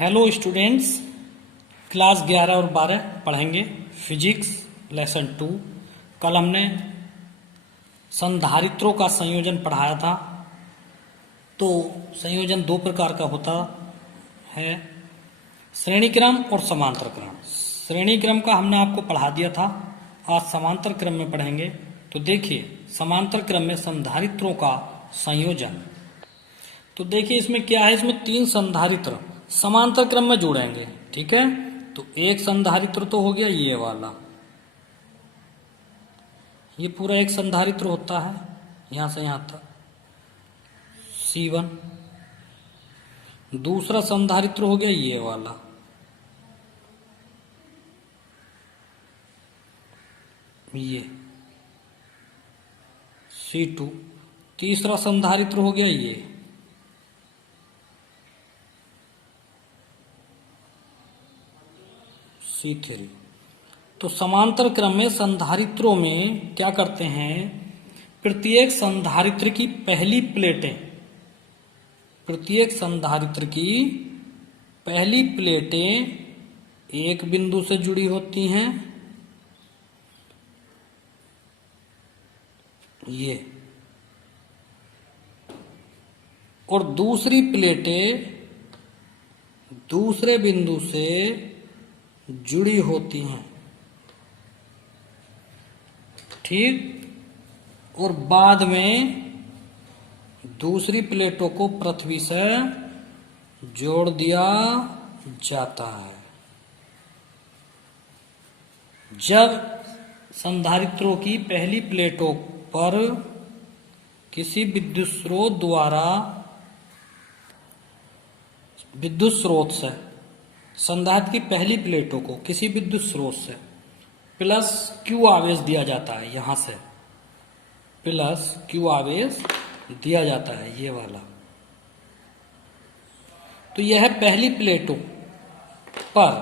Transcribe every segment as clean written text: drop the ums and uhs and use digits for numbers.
Hello students, class 11 और 12 पढ़ेंगे physics lesson 2। कल हमने संधारित्रों का संयोजन पढ़ाया था। तो संयोजन दो प्रकार का होता है, श्रेणी क्रम और समांतर क्रम। श्रेणी क्रम का हमने आपको पढ़ा दिया था, आज समांतर क्रम में पढ़ेंगे। तो देखिए समांतर क्रम में संधारित्रों का संयोजन। तो देखिए इसमें क्या है, इसमें तीन संधारित्र समांतर क्रम में जोड़ेंगे, ठीक है। तो एक संधारित्र तो हो गया ये वाला, ये पूरा एक संधारित्र होता है यहां से यहां तक C1। दूसरा संधारित्र हो गया ये वाला, ये C2। तीसरा संधारित्र हो गया ये C3। तो समांतर क्रम में संधारित्रों में क्या करते हैं, प्रत्येक संधारित्र की पहली प्लेटें, प्रत्येक संधारित्र की पहली प्लेटें एक बिंदु से जुड़ी होती हैं, ये, और दूसरी प्लेटें दूसरे बिंदु से जुड़ी होती हैं, ठीक। और बाद में दूसरी प्लेटों को पृथ्वी से जोड़ दिया जाता है। जब संधारित्रों की पहली प्लेटों पर किसी विद्युत स्रोत से संधारित्र की पहली प्लेटों को किसी विद्युत स्रोत से प्लस Q आवेश दिया जाता है, यहां से प्लस Q आवेश दिया जाता है, ये वाला। तो यह पहली प्लेटों पर,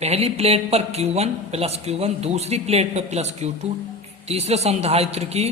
पहली प्लेट पर Q1 प्लस Q1, दूसरी प्लेट पर प्लस Q2, तीसरे संधारित्र की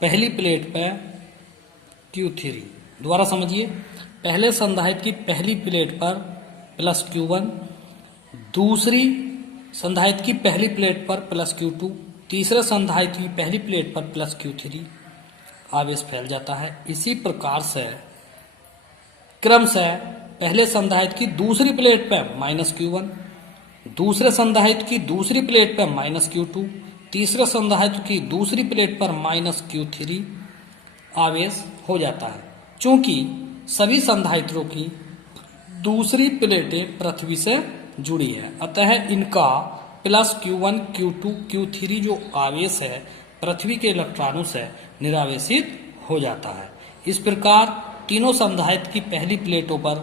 पहली प्लेट पर Q3। दोबारा समझिए, पहले संधारित्र की पहली प्लेट पर प्लस Q1, दूसरी संधारित्र की पहली प्लेट पर प्लस Q2, तीसरे संधारित्र की पहली प्लेट पर प्लस Q3 आवेश फैल जाता है। इसी प्रकार से क्रम से पहले संधारित्र की दूसरी प्लेट पर माइनस Q1, दूसरे संधारित्र की दूसरी प्लेट पर माइनस Q2, तीसरे संधारित्र की दूसरी प्लेट पर माइनस Q3 आवेश हो जाता है। चूंकि सभी संधारित्रों की दूसरी प्लेटें पृथ्वी से जुड़ी है, अतः इनका प्लस Q1, Q2, Q3 जो आवेश है पृथ्वी के इलेक्ट्रॉनों से निरावेशित हो जाता है। इस प्रकार तीनों संधारित्र की पहली प्लेटों पर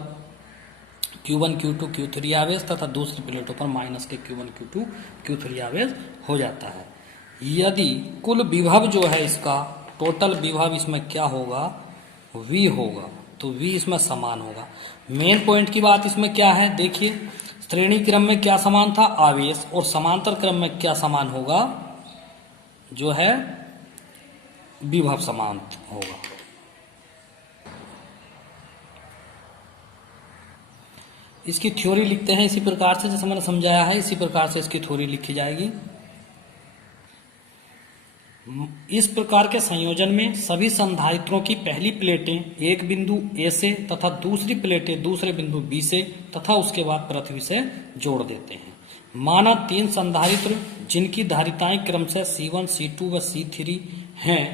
Q1, Q2, Q3 आवेश तथा दूसरी प्लेटों पर माइनस के Q1, Q2, Q3 आवेश हो जाता है। यदि कुल विभव जो है इसका, टोटल विभव इसमें क्या होगा, V होगा। तो V इसमें समान होगा। मेन पॉइंट की बात इसमें क्या है, देखिए श्रेणी क्रम में क्या समान था, आवेश, और समांतर क्रम में क्या समान होगा, जो है विभव समान होगा। इसकी थ्योरी लिखते हैं इसी प्रकार से, जैसे मैंने समझाया है इसी प्रकार से इसकी थ्योरी लिखी जाएगी। इस प्रकार के संयोजन में सभी संधारित्रों की पहली प्लेटें एक बिंदु A से तथा दूसरी प्लेटें दूसरे बिंदु B से तथा उसके बाद पृथ्वी से जोड़ देते हैं। माना तीन संधारित्र जिनकी धारिताएं क्रम से C1, C2 व C3 हैं,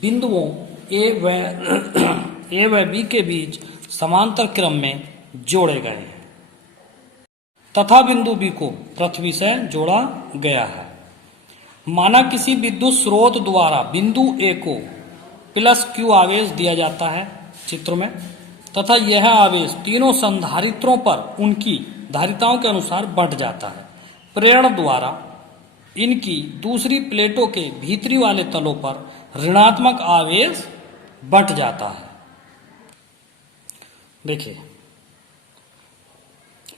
बिंदुओं A व B के बीच समांतर क्रम में जोड़े गए हैं तथा बिंदु B को पृथ्वी से जोड़ा गया है। माना किसी विद्युत स्रोत द्वारा बिंदु A को प्लस Q आवेश दिया जाता है चित्र में, तथा यह आवेश तीनों संधारित्रों पर उनकी धारिताओं के अनुसार बंट जाता है। प्रेरण द्वारा इनकी दूसरी प्लेटों के भीतरी वाले तलों पर ऋणात्मक आवेश बंट जाता है, देखिए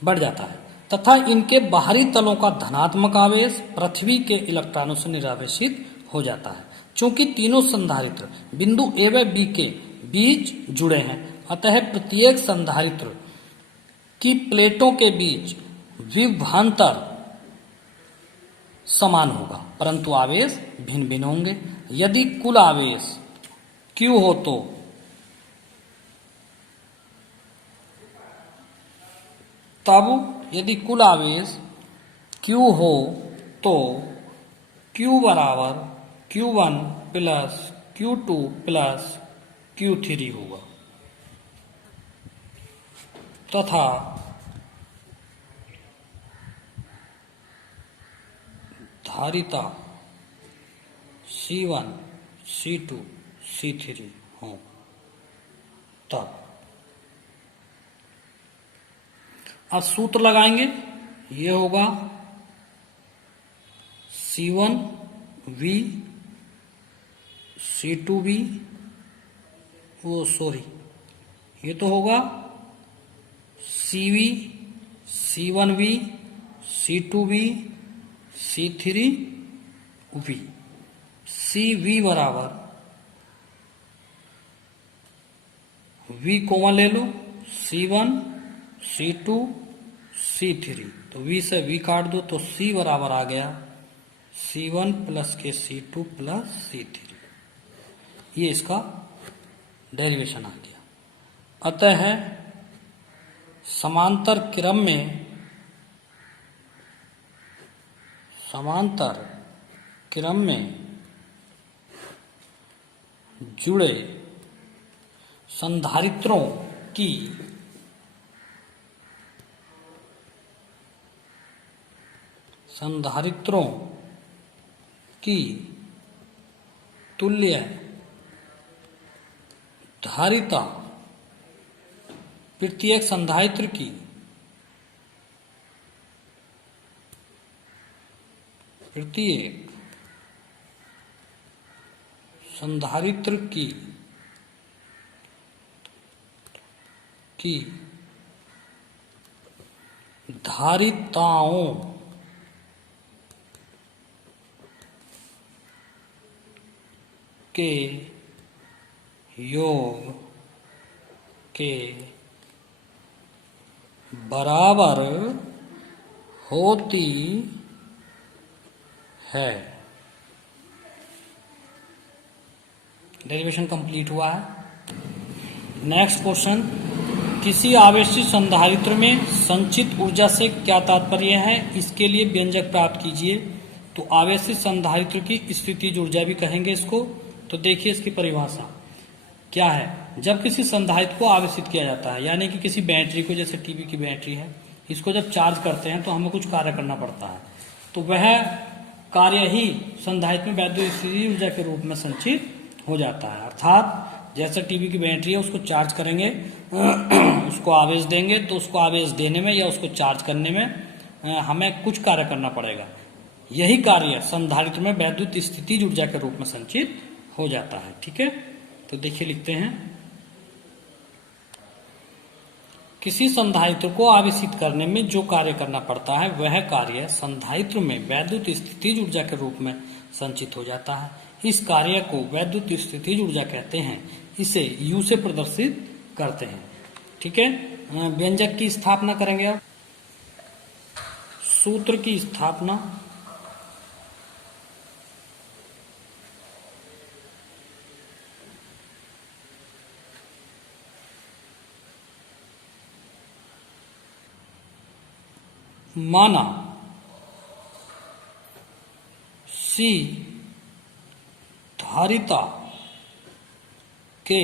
बढ़ जाता है, तथा इनके बाहरी तलों का धनात्मक आवेश पृथ्वी के इलेक्ट्रॉनों से निरावेशित हो जाता है। चूंकि तीनों संधारित्र बिंदु A व B के बीच जुड़े हैं, अतः प्रत्येक संधारित्र कि प्लेटों के बीच विभवांतर समान होगा परंतु आवेश भिन्न भिन्न होंगे। यदि कुल आवेश Q हो तो तब यदि कुल आवेश Q हो तो Q बराबर Q1 plus Q2 plus Q3 होगा तथा धारिता C1 C2 C3 हो तब अब सूत्र लगाएंगे। ये होगा C1V C2V ये तो होगा CV C1V C2V C3V। CV बराबर V कॉमन ले लो C1 C2 C3 तो V से V काट दो तो C बराबर आ गया C1 प्लस के C2 प्लस C3। ये इसका डेरिवेशन आ गया। अतः समांतर क्रम में जुड़े संधारित्रों की तुल्य धारिता प्रत्येक संधारित्र की धारिताओं के योग के बराबर होती है। डेरिवेशन कंप्लीट हुआ है। नेक्स्ट क्वेश्चन, किसी आवेशित संधारित्र में संचित ऊर्जा से क्या तात्पर्य है, इसके लिए व्यंजक प्राप्त कीजिए। तो आवेशित संधारित्र की स्थितिज ऊर्जा भी कहेंगे इसको। तो देखिए इसकी परिभाषा क्या है। जब किसी संधारित्र को आवेशित किया जाता है, यानी कि किसी बैटरी को, जैसे टीवी की बैटरी है, इसको जब चार्ज करते हैं तो हमें कुछ कार्य करना पड़ता है, तो वह कार्य ही संधारित्र में वैद्युत स्थितिज ऊर्जा के रूप में संचित हो जाता है। अर्थात जैसे टीवी की बैटरी है, उसको चार्ज करेंगे, उसको आवेश देंगे, तो उसको आवेश देने में या उसको चार्ज करने में हमें कुछ कार्य करना पड़ेगा। यही कार्य संधारित्र में वैद्युत स्थितिज ऊर्जा के रूप में संचित हो जाता है। ठीक है, तो देखिए लिखते हैं, किसी संधारित्र को आवेशित करने में जो कार्य करना पड़ता है वह कार्य संधारित्र में वैद्युत स्थितिज ऊर्जा के रूप में संचित हो जाता है। इस कार्य को वैद्युत स्थितिज ऊर्जा कहते हैं। इसे U से प्रदर्शित करते हैं। ठीक है, व्यंजक की स्थापना करेंगे। अब सूत्र की स्थापना, माना C धारिता के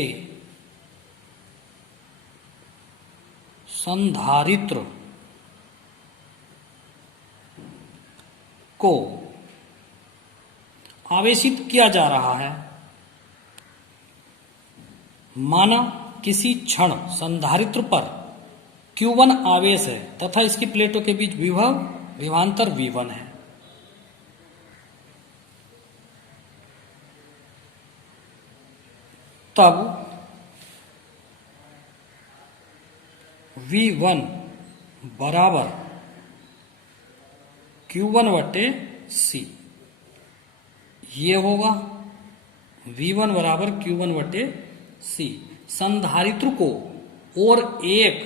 संधारित्र को आवेशित किया जा रहा है। माना किसी क्षण संधारित्र पर Q1 आवेश है तथा इसकी प्लेटों के बीच विभवांतर V1 है। तब V1 बराबर Q1 बटे C, ये होगा V1 बराबर Q1 बटे C। संधारित्र को और एक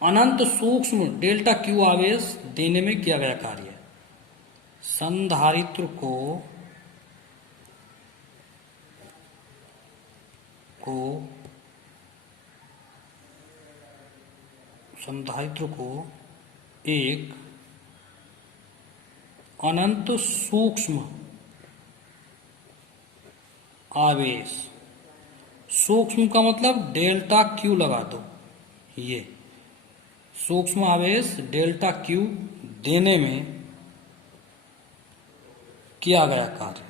अनंत सूक्ष्म डेल्टा क्यू आवेश देने में किया गया कार्य। संधारित्र को एक अनंत सूक्ष्म आवेश, सूक्ष्म का मतलब डेल्टा क्यू लगा दो, ये सूक्ष्म आवेश डेल्टा क्यू देने में किया गया कार्य।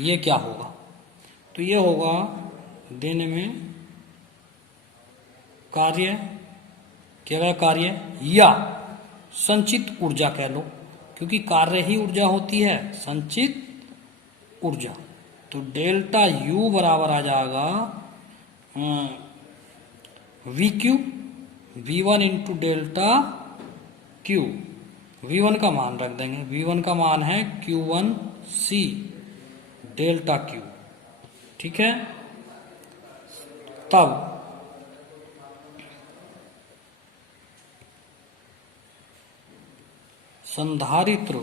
ये क्या होगा? तो ये होगा देने में कार्य, किया गया कार्य, या संचित ऊर्जा कह लो, क्योंकि कार्य ही ऊर्जा होती है, संचित ऊर्जा। तो डेल्टा यू बराबर आ जाएगा we Q, V1 into delta Q. V1 का मान रख देंगे, V1 का मान है Q1C डेल्टा क्यू, ठीक है। तब संधारित्र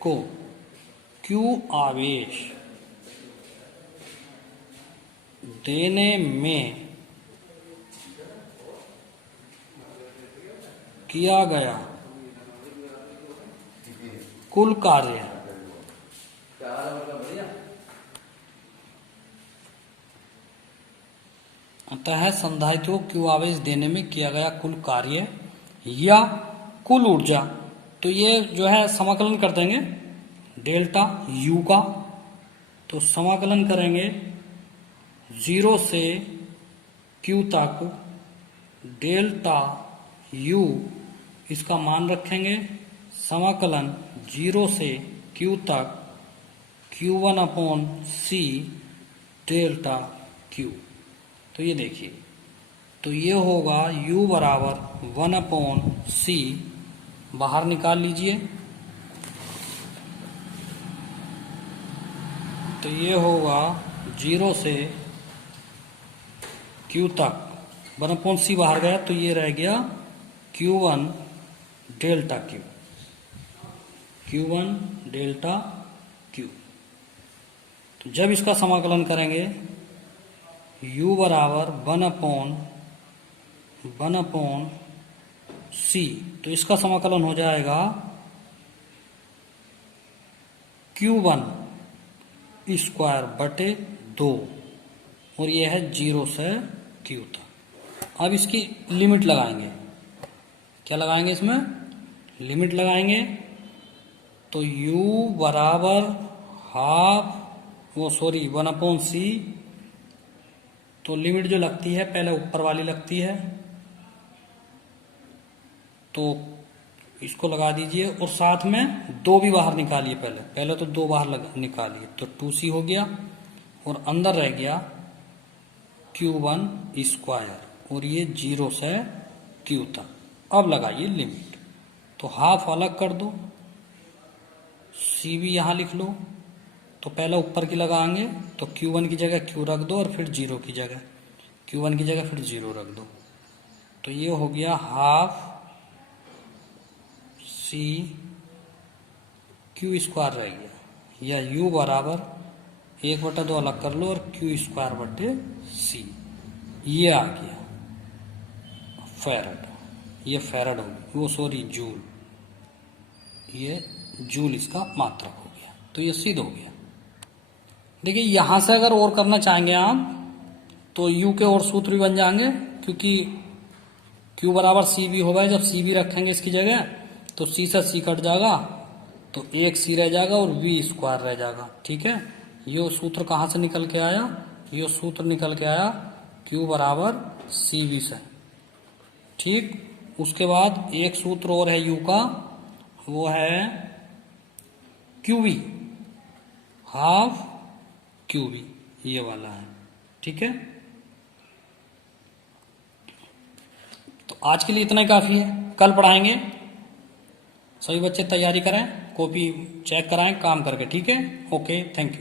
को Q आवेश देने में किया गया कुल कार्य अतः संधारित्र को क्यू आवेश देने में किया गया कुल कार्य या कुल ऊर्जा। तो ये जो है समाकलन कर देंगे डेल्टा यू का। तो समाकलन करेंगे 0 से क्यू तक डेल्टा यू, इसका मान रखेंगे समाकलन 0 से क्यू तक Q1/C डेल्टा क्यू। तो ये देखिए, तो ये होगा U बराबर 1/C, बाहर निकाल लीजिए। तो ये होगा 0 से Q तक 1/C बाहर गया, तो ये रह गया Q1 delta Q, Q1 delta Q. तो जब इसका समाकलन करेंगे U बराबर 1/C, तो इसका समाकलन हो जाएगा Q1 स्क्वायर बटे 2, और यह है 0 से Q तक। अब इसकी लिमिट लगाएंगे, क्या लगाएंगे इसमें? लिमिट लगाएंगे। तो U बराबर 1/C, तो लिमिट जो लगती है पहले ऊपर वाली लगती है, तो इसको लगा दीजिए और साथ में 2 भी बाहर निकालिए। पहले तो 2 बाहर निकालिए, तो 2C हो गया और अंदर रह गया Q1 स्क्वायर, और ये 0 से Q तक। अब लगाइए लिमिट, तो हाफ अलग कर दो, C भी यहां लिख लो। तो पहले ऊपर की लगाएंगे, तो Q1 की जगह Q रख दो और फिर 0 की जगह Q1 की जगह फिर 0 रख दो। तो ये हो गया हाफ C Q स्क्वायर रह गया, या U बराबर 1/2 अलग कर लो और Q स्क्वायर बटे C। ये आ गया फैरड, ये फैरड हो गया, वो सॉरी जूल, ये जूल इसका मात्रक हो गया। तो ये सिद्ध हो गया। देखिए यहां से अगर और करना चाहेंगे आप, तो U के और सूत्र भी बन जाएंगे, क्योंकि Q बराबर C भी होगा। जब C भी रखेंगे इसकी जगह, तो C से C कट जाएगा, तो एक C रह जाएगा और V स्क्वायर रह जाएगा, ठीक है। ये सूत्र कहां से निकल के आया? ये सूत्र निकल के आया Q बराबर CV से, ठीक। उसके बाद एक सूत्र और है U का, वो है QV, हाफ QV, ये वाला है, ठीक है। तो आज के लिए इतना ही काफी है, कल पढ़ाएंगे। सभी बच्चे तैयारी करें, कॉपी चेक कराएं काम करके, ठीक है। Okay, thank you.